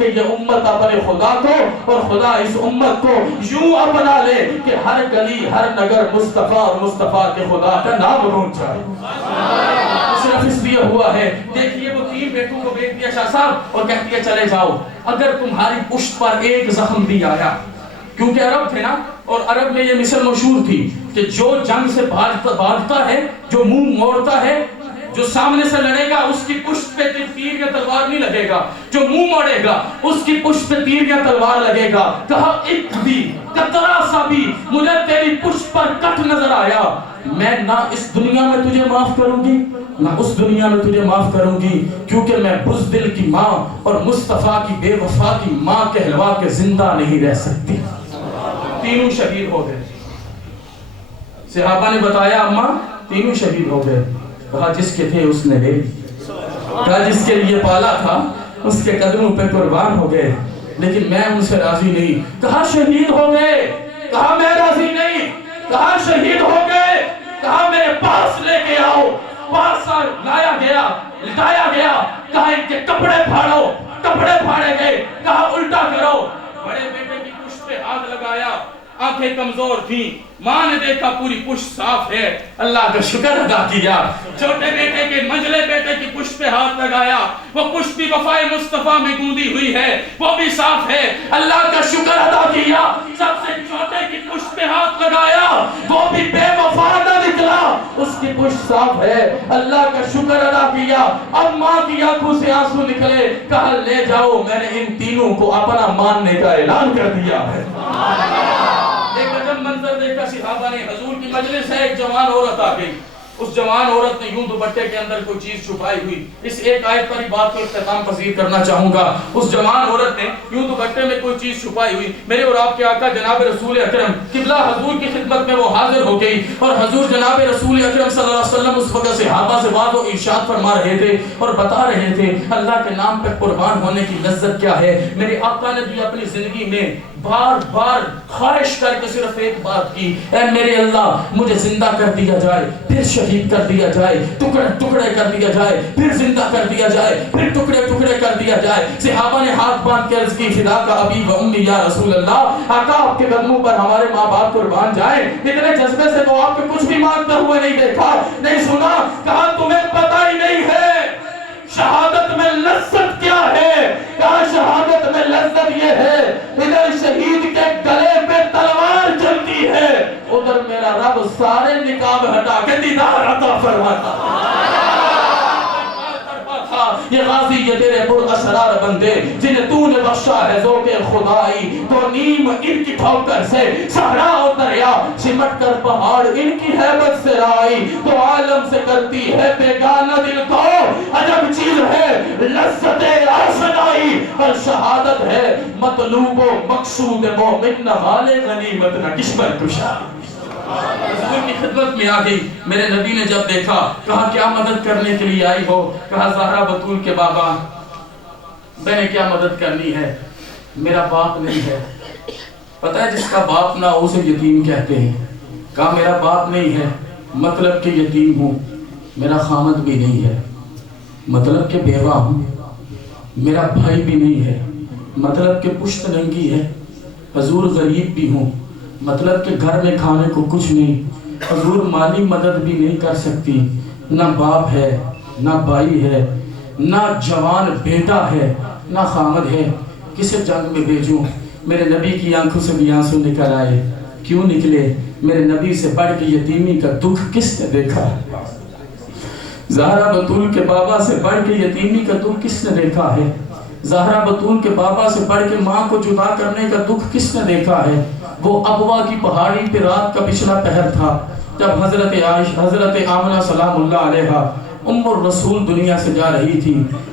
کہ یہ امت اپنے خدا کو اور خدا اس امت کو یوں اپنا لے کہ ہر گلی ہر نگر مصطفیٰ اور مصطفیٰ کے خدا کا نام گونج جائے۔ صرف اس لیے ہوا ہے، دیکھیے وہ 3 بیٹوں کو بیچ دیا شاہ صاحب اور کہتی ہے چلے جاؤ، اگر تمہاری پشت پر ایک زخم بھی آیا، کیونکہ عرب تھے نا، اور عرب میں یہ مثل مشہور تھی کہ جو جنگ سے بھاگتا ہے، جو منہ موڑتا ہے، جو سامنے سے لڑے گا اس کی پشت پہ تیر یا تلوار نہیں لگے گا، جو منہ موڑے گا اس کی پشت پہ تیر یا تلوار لگے گا۔ کہا ایک بھی قطرہ سا بھی مجھے تیری پشت پر کٹ نظر آیا، میں نہ اس دنیا میں تجھے معاف کروں گی نہ اس دنیا میں تجھے معاف کروں گی، کیونکہ میں بزدل کی ماں اور مصطفیٰ کی بے وفا کی ماں کہلوا کے زندہ نہیں رہ سکتی۔ تینوں شہید ہو گئے۔ صحابہ نے بتایا اماں تینوں شہید ہو گئے۔ کہا جس کے تھے اس نے لے لی، کہا جس کے لیے پالا تھا اس کے قدموں پہ قربان ہو گئے، لیکن میں ان سے راضی نہیں۔ کہا شہید ہو گئے، کہا میں راضی نہیں۔ کہا شہید ہو گئے، کہا میرے پاس لے کے آؤ۔ پاس لایا گیا، لٹایا گیا، کہا ان کے کپڑے پھاڑو۔ کپڑے پھاڑے گئے، کہا الٹا کرو۔ بڑے بیٹے کی پشت پہ ہاتھ لگایا، آنکھیں کمزور تھیں، ماں نے دیکھا پوری پشت صاف ہے، اللہ کا شکر ادا کیا۔ چھوٹے بیٹے کے منجلے بیٹے کی پشت پہ ہاتھ لگایا، وہ پشت بھی وفائے مصطفیٰ میں گوندی ہوئی ہے، وہ بھی صاف ہے، اللہ کا شکر ادا کیا۔ سب سے چھوٹے کی پشت پہ ہاتھ لگایا، وہ بھی بے وفا نہ نکلا، اس کی پشت صاف ہے، اللہ کا شکر ادا کیا۔ اب ماں کی آنکھوں سے آنسو نکلے، کہا لے جاؤ، میں نے ان تینوں کو اپنا ماننے کا اعلان کر دیا ہے۔ ایک عجب منظر دیکھا صحابہ نے، حضور کی مجلس ہے، ایک جوان عورت آ گئی۔ اس جوان عورت نے یوں دوپٹے کے اندر کوئی چیز چھپائی ہوئی۔ اس ایک آیت پر ہی بات کو اختتام پذیر کرنا چاہوں گا۔ اس جوان عورت نے یوں دوپٹے میں کوئی چیز چھپائی ہوئی۔ میرے اور آپ کے آقا جناب رسول اکرم قبلہ حضور کی خدمت میں وہ حاضر ہو گئی، اور حضور جناب رسول اکرم صلی اللہ علیہ وسلم اس وقت صحابہ سے واضح و ارشاد فرما رہے تھے اور بتا رہے تھے اللہ کے نام پہ قربان ہونے کی لذت کیا ہے۔ میرے آقا نے بھی اپنی زندگی میں بار بار خواہش کر کے صرف ایک بات کی، اے میرے اللہ مجھے زندہ کر دیا جائے، پھر شہید کر دیا جائے، ٹکڑے ٹکڑے کر دیا جائے، پھر زندہ کر دیا جائے، پھر ٹکڑے ٹکڑے کر دیا جائے۔ صحابہ نے ہاتھ باندھ کے عرض کی فدا کا ابی و امی یا رسول اللہ، آقا آپ کے قدموں پر ہمارے ماں باپ قربان جائیں۔ اتنے جذبے سے تو آپ کے کچھ بھی مانگتے ہوئے نہیں دیکھا، نہیں سنا۔ کہا تمہیں پتہ ہی نہیں ہے شہادت میں لذت کیا ہے؟ کہا شہادت میں لذت یہ ہے، ادھر شہید کے گلے پہ تلوار چلتی ہے، ادھر میرا رب سارے نقاب ہٹا کے دیدار عطا فرماتا۔ یہ غازی یہ تیرے پر اسرار بندے جنہیں تو نے بخشا ہے ذوق خدائی، تو نیم ان کی ٹھوکر سے صحرا و دریا سمٹ کر پہاڑ ان کی ہیبت سے آئی، تو عالم سے کرتی ہے بیگانہ دل کو عجب چیز ہے لذت آشنائی، پر شہادت ہے مطلوب و مقصود مومن نہ مال غنیمت نہ کشمر کشا۔ حضور کی خدمت میں آ گئی، میرے نبی نے جب دیکھا کہا کیا مدد کرنے کے لیے آئی ہو؟ کہا زہرا بطول کے بابا میں نے کیا مدد کرنی ہے، میرا باپ نہیں ہے۔ پتہ ہے جس کا باپ نہ ہو اسے یتیم کہتے ہیں۔ کہا میرا باپ نہیں ہے مطلب کہ یتیم ہوں، میرا خامد بھی نہیں ہے مطلب کہ بیوہ ہوں، میرا بھائی بھی نہیں ہے مطلب کہ پشت ننگی ہے، حضور غریب بھی ہوں مطلب کہ گھر میں کھانے کو کچھ نہیں، حضور مالی مدد بھی نہیں کر سکتی، نہ باپ ہے نہ بھائی ہے نہ جوان بیٹا ہے نہ خامد ہے، کسے جنگ میں بھیجوں؟ میرے نبی کی آنکھوں سے بھی آنسو نکل آئے۔ کیوں نکلے؟ میرے نبی سے بڑھ کے یتیمی کا دکھ کس نے دیکھا؟ زہرا بطول کے بابا سے بڑھ کے یتیمی کا دکھ کس نے دیکھا ہے؟ زہرا بطول کے بابا سے بڑھ کے ماں کو جدا کرنے کا دکھ کس نے دیکھا ہے؟ وہ ابوا کی پہاڑی پہ رات کا پچھلا پہر تھا جب حضرت آمنہ سلام اللہ علیہا ام الرسول دنیا سے جا رہی تھی۔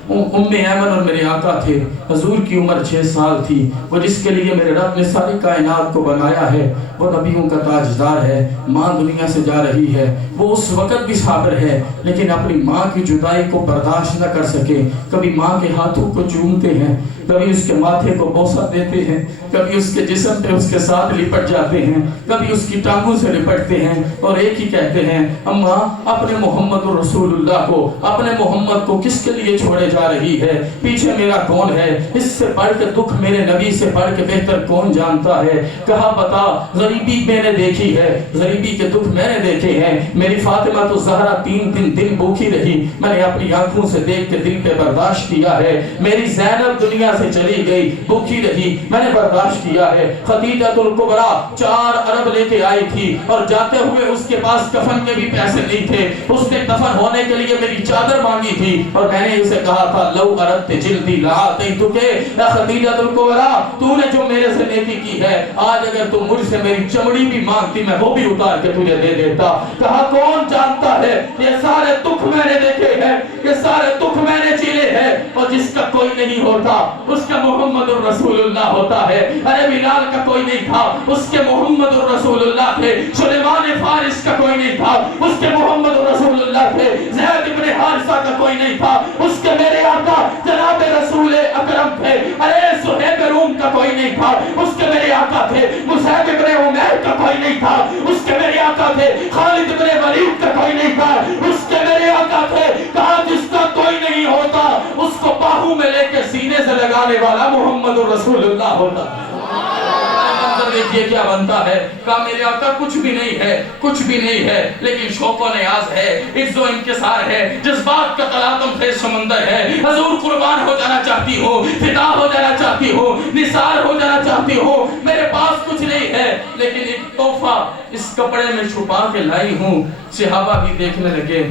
ام ایمن اور میرے آقا تھے، حضور کی عمر 6 سال تھی۔ وہ جس کے لیے میرے رب نے ساری کائنات کو بنایا ہے، وہ نبیوں کا تاجدار ہے، ماں دنیا سے جا رہی ہے، وہ اس وقت بھی صابر ہے لیکن اپنی ماں کی جدائی کو برداشت نہ کر سکے، کبھی ماں کے ہاتھوں کو چومتے ہیں، کبھی اس کے ماتھے کو بوسہ دیتے ہیں، کبھی اس کے جسم پہ اس کے ساتھ لپٹ جاتے ہیں، کبھی اس کی ٹانگوں سے لپٹتے ہیں اور ایک ہی کہتے ہیں، اماں اپنے محمد رسول اللہ کو، اپنے محمد کو کس کے لیے چھوڑے جا رہی ہے؟ پیچھے میرا کون ہے؟ اس سے بڑھ کے دکھ میرے نبی سے بڑھ کے بہتر کون جانتا ہے؟ کہا بتا، غریبی میں نے دیکھی ہے، غریبی کے دکھ میں نے دیکھے ہیں، میری فاطمہ تو زہرا 3 دن بھوکی رہی، میں نے اپنی آنکھوں سے دیکھ کے دل پہ برداشت کیا ہے، میری زینب دنیا سے چلی گئی، بھوکی رہی، میں نے برداشت کیا ہے، خدیجہ الکبریٰ 4 ارب لے کے آئی تھی اور جاتے ہوئے اس کے پاس کفن کے بھی پیسے نہیں تھے، اس نے کفن ہونے کے لیے میری چادر مانگی تھی اور میں نے اسے کہا تھا لو اردت جلدی لآتیتک، اے خدیجہ الکبریٰ تو نے جو میرے سے نیکی کی ہے، آج اگر تو مجھ سے میری چمڑی بھی مانگتی میں وہ بھی اتار کے تجھے دے دیتا۔ کہا کون جانتا ہے یہ سارے دکھ میں نے دیکھے ہیں، یہ سارے دکھ میں نے جیلے ہیں، اور جس کا کوئی نہیں ہوتا اس کا محمد الرسول اللہ ہوتا ہے۔ ارے بلال کا کوئی نہیں تھا، اس کے محمد الرسول اللہ تھے، سلیمان فارس کا کوئی نہیں تھا، اس کے محمد الرسول اللہ تھے، زید بن حارثہ کا کوئی نہیں تھا، اس کے میرے آقا جناب رسول اکرم تھے، ارے صہیب روم کا کوئی نہیں تھا، اس کے میرے آقا تھے، مصعب بن عمیر کا کوئی نہیں تھا، اس کے میرے آقا تھے، خالد بن ولید کا کوئی نہیں تھا، اس کے میرے آقا تھے۔ کہا جس کا کوئی نہیں ہوتا اس کو باہوں میں لے کے سینے سے لگانے والا محمد الرسول اللہ ہوتا۔ منظر دیکھیے کیا بنتا ہے۔ کہا میرے آقا کچھ بھی نہیں ہے، کچھ بھی نہیں ہے، لیکن شوق و نیاز ہے، عز و انکسار ہے، جذبات کا تلاطم خیز سمندر ہے۔ حضور قربان ہو جانا چاہتی ہو، فدا ہو جانا چاہتی ہو، نثار ہو جانا چاہتی ہو، میرے پاس کچھ نہیں ہے لیکن ایک تحفہ اس کپڑے میں چھپا کے لائی ہوں۔ صحابہ بھی دیکھنے لگے،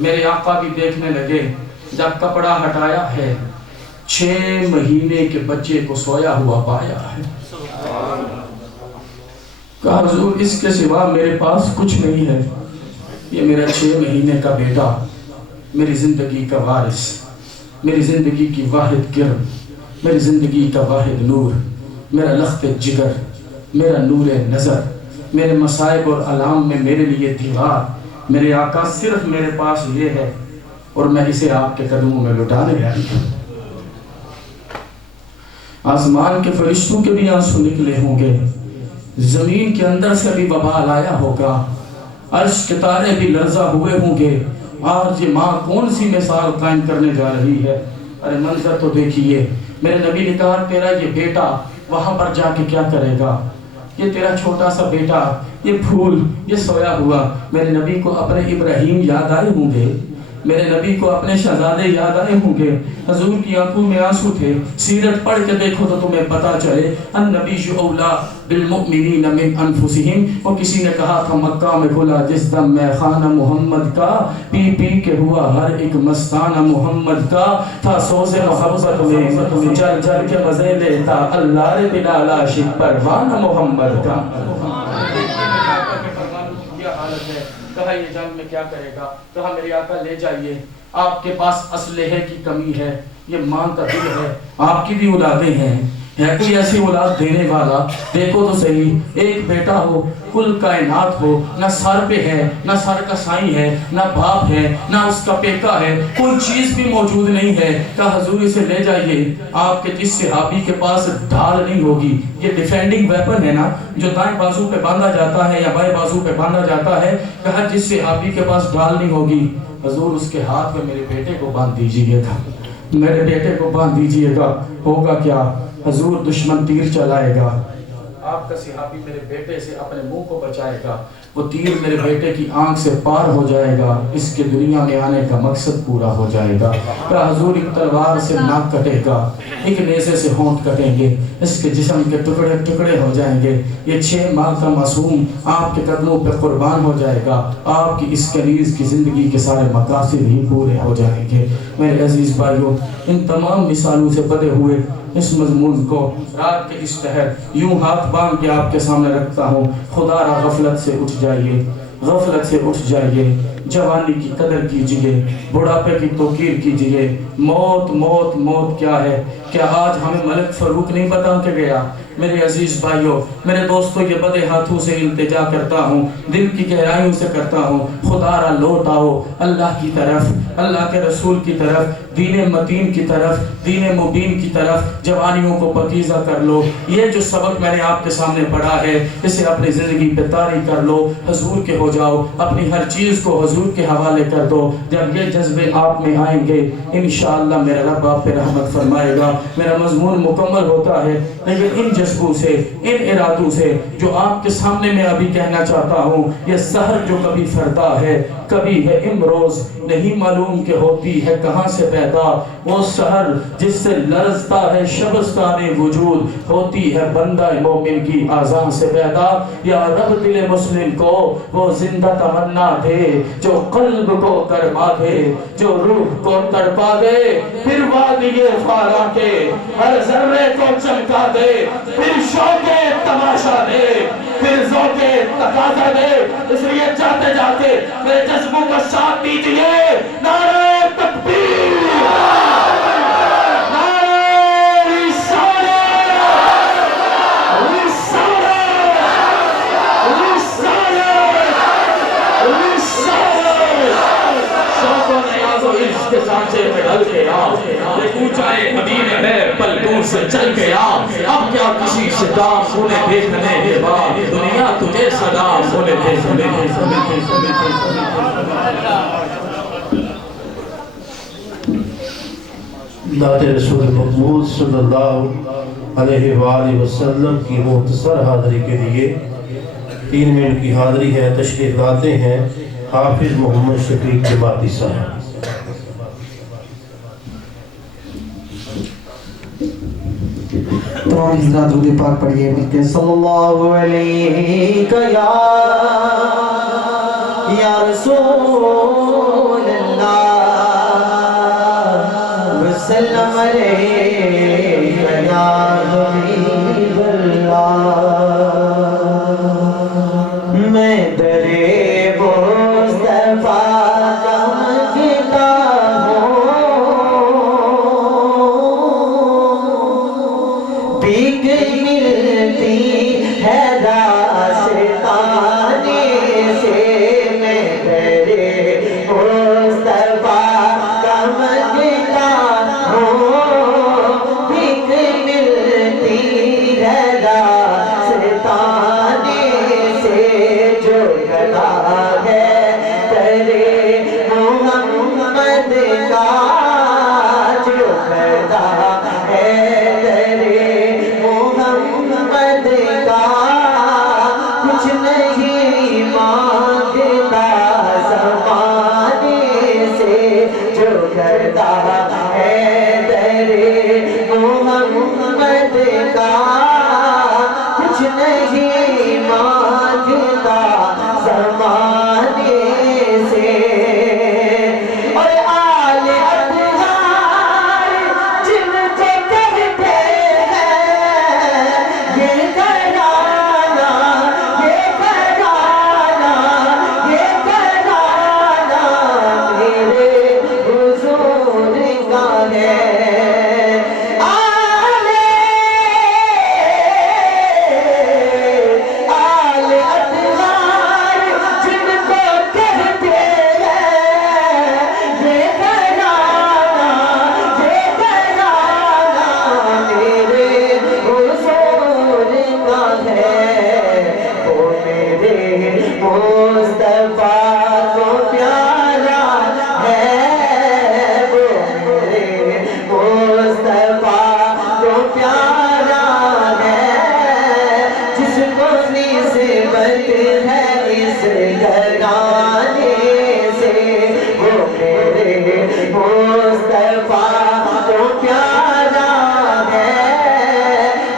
میرے آقا بھی دیکھنے لگے، جب کپڑا ہٹایا ہے 6 مہینے کے بچے کو سویا ہوا پایا ہے۔ کہا حضور اس کے سوا میرے پاس کچھ نہیں ہے، یہ میرا 6 مہینے کا بیٹا، میری زندگی کا وارث، میری زندگی کی واحد کرم، میری زندگی کا واحد نور، میرا لخت جگر، میرا نور نظر، میرے مصائب اور علام میں میرے لیے دیوار، میرے آقا صرف میرے پاس یہ ہے اور میں اسے آپ کے قدموں میں لٹانے آئی ہوں۔ آسمان کے فرشتوں کے بھی آنسو نکلے ہوں گے، زمین کے اندر سے بھی وبال آیا ہوگا، عرش کے تارے بھی لرزہ ہوئے ہوں گے، آج یہ ماں کون سی مثال قائم کرنے جا رہی ہے؟ ارے منظر تو دیکھیے، میرے نبی نے کہا تیرا یہ بیٹا وہاں پر جا کے کیا کرے گا؟ یہ تیرا چھوٹا سا بیٹا، یہ پھول، یہ سویا ہوا۔ میرے نبی کو اپنے ابراہیم یاد آئے ہوں گے، میرے نبی کو اپنے شہزادے یاد آئے ہوں گے، حضور کی آنکھوں میں آنسو تھے۔ سیرت پڑھ کے دیکھو تو تمہیں پتا چلے النبی اولا بالمؤمنین من انفسہم، اور کسی نے کہا تھا مکہ میں کھلا جس دم میں خانہ محمد کا، پی پی کے ہوا ہر ایک مستانہ محمد کا، تھا سوز محبت میں جل جل کے مزے لیتا اللہ رے بلال عاشق پروانہ محمد کا۔ کہا یہ جنگ میں کیا کرے گا؟ کہا میرے آقا لے جائیے، آپ کے پاس اسلحے کی کمی ہے، یہ ماں کا دل ہے، آپ کی بھی اولادیں ہیں، ہے کوئی ایسی اولاد دینے والا؟ دیکھو تو صحیح، ایک بیٹا ہو، کل کائنات ہو، نہ سر پہ ہے، نہ سر کا سائیں ہے، نہ باپ ہے، نہ اس کا پیکا ہے، کوئی چیز بھی موجود نہیں ہے۔ کہا حضور اسے لے جائیے، آپ کے جس صحابی کے پاس ڈھال نہیں ہوگی، یہ ڈیفینڈنگ ویپن ہے نا جو دائیں بازو پہ باندھا جاتا ہے یا بائیں بازو پہ باندھا جاتا ہے، کہا جس صحابی کے پاس ڈھال نہیں ہوگی حضور اس کے ہاتھ میں میرے بیٹے کو باندھ دیجئے گا، میرے بیٹے کو باندھ دیجئے گا۔ ہوگا کیا؟ حضور دشمن تیر چلائے گا، آپ کا صحابی میرے بیٹے سے اپنے منہ کو بچائے گا، وہ تیر میرے بیٹے کی آنکھ سے پار ہو جائے گا، اس کے دنیا میں آنے کا مقصد پورا ہو جائے گا۔ کہ حضور ایک تلوار سے ناک کٹے گا، ایک نیزے سے ہونٹ کٹیں گے، اس کے جسم کے ٹکڑے ٹکڑے ہو جائیں گے، یہ 6 ماہ کا معصوم آپ کے قدموں پہ قربان ہو جائے گا، آپ کی اس کنیز کی زندگی کے سارے مقاصد ہی پورے ہو جائیں گے۔ میرے عزیز بھائیوں، ان تمام مثالوں سے بدے ہوئے اس مضمون کو رات کے اس پہر یوں ہاتھ باندھ کے آپ کے سامنے رکھتا ہوں۔ خدا را غفلت سے اٹھ جائیے، غفلت سے اٹھ جائیے، جوانی کی قدر کیجئے، بڑھاپے کی توقیر کیجئے۔ موت موت موت کیا ہے؟ کیا آج ہمیں ملک فاروق نہیں بتا کے گیا؟ میرے عزیز بھائیوں، میرے دوستوں، یہ بدے ہاتھوں سے التجا کرتا ہوں، دل کی گہرائیوں سے کرتا ہوں، خدا را لوٹ آؤ اللہ کی طرف، اللہ کے رسول کی طرف۔ دین متین کی طرف، دین مبین کی طرف جوانیوں کو پکیزہ کر لو۔ یہ جو سبق میں نے آپ کے سامنے پڑھا ہے اسے اپنی زندگی پہ طاری کر لو، حضور کے ہو جاؤ، اپنی ہر چیز کو حضور کے حوالے کر دو۔ جب یہ جذبے آپ میں آئیں گے انشاءاللہ میرا رب آپ پہ رحمت فرمائے گا۔ میرا مضمون مکمل ہوتا ہے، لیکن ان جذبوں سے، ان ارادوں سے جو آپ کے سامنے میں ابھی کہنا چاہتا ہوں، یہ سحر جو کبھی فردا ہے، کبھی ہے امروز، نہیں معلوم کہ ہوتی ہے کہاں سے پیدا۔ وہ سحر جس سے لرزتا ہے شبستان وجود، ہوتی ہے بندہ مومن کی آذان سے پیدا۔ یا رب دل مسلم کو وہ زندہ تمنا دے، جو قلب کو گرما دے، جو روح کو تڑپا دے، پھر وادی فارا کے ہر ذرے کو چمکا دے، پھر شوق تماشا دے، پھر ذوق تقاضا دے۔ اس لیے جاتے جاتے میرے جذبوں کا ساتھ دیجئے، نعرہ تکبیر، کے سانچے میں ڈل گیا، یہ اونچائے مدینے میں پل دور سے چل گیا۔ اب کیا کسی سے دام انہیں دیکھنے کے بعد، دنیا تجھے سلام انہیں دیکھنے کے ذات رسول مقبول صلی اللہ علیہ وآلہ وسلم کی مختصر حاضری کے لیے 3 منٹ کی حاضری ہے۔ تشریف لاتے ہیں حافظ محمد شفیق جماعتی صاحب۔ تمام حضرات درود پاک پڑھیے مل کے صلی اللہ علیہ یا رسول اللہ وسلم علیہ یا حبیب اللہ۔ میں درے مصطفیٰ کا مانگتا بھیک ملتی ہے راستانے سے، میں تیرے مصطفیٰ کا مانگتا ہوں، بھیک ملتی ہے راستانے سے، جو گدا ہے تیرے محمد کا، جو گدا ہے کچھ نہیں مانگتا زمانے سے، جو کرتا ہے در محمد کا، کچھ نہیں مانگتا زمانے سے۔ اور آل اطہار جن کو کہتے ہیں یہ گھرانہ، یہ گھرانہ، یہ گھرانہ میرے حضور کا ہے۔ آل اطہار جن کو کہتے ہیں یہ گھرانہ، یہ گھرانہ میرے حضور کا ہے۔ وہ میرے مصطفیٰ کو پیارا ہے، وہ میرے مصطفیٰ کو پیارا ہے، جس کو نسبت ہے اس گھرانے سے، وہ میرے مصطفیٰ کو پیارا ہے،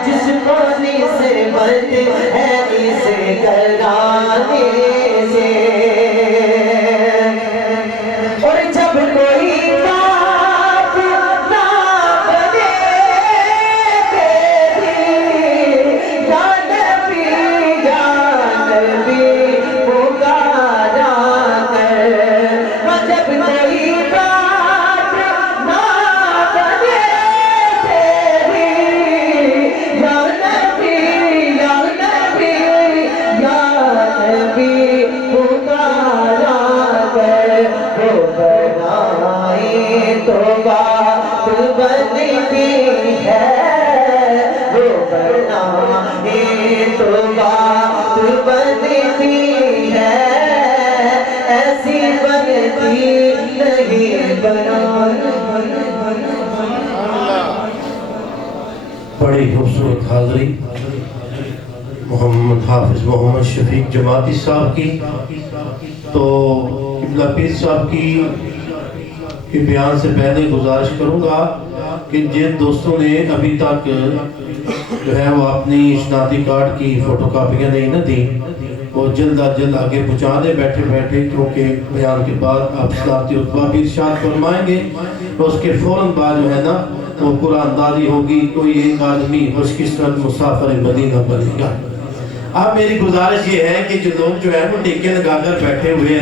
جس کو نسبت ہے اس گھرانے سے۔ اور جب کوئی بات نہ بنے تیری، یا نبی پکارا کر۔ اور جب کوئی بات نہ بنے تیری، یا نبی بڑی خوبصورت حاضری محمد حافظ محمد شفیق جماعتی صاحب کی. تو قبلہ پیر صاحب کی بیان سے پہلے گزارش کروں گا کہ جن دوستوں نے ابھی تک جو ہے وہ اپنی شناختی کارڈ کی فوٹو کاپیاں نہیں نہ دی وہ جلد از جلد آگے پہنچا دے بیٹھے بیٹھے، کیونکہ بیان کے بعد آپ صلاحتی خطبہ بھی ارشاد فرمائیں گے اور اس کے فوراً بعد جو ہے نا وہ قرآن اندازی ہوگی. کوئی ایک آدمی خوش قسمت مسافر مدینہ بنے گا. اب میری گزارش یہ ہے کہ جو لوگ جو ہے وہ ٹیکے لگا کر بیٹھے ہوئے ہیں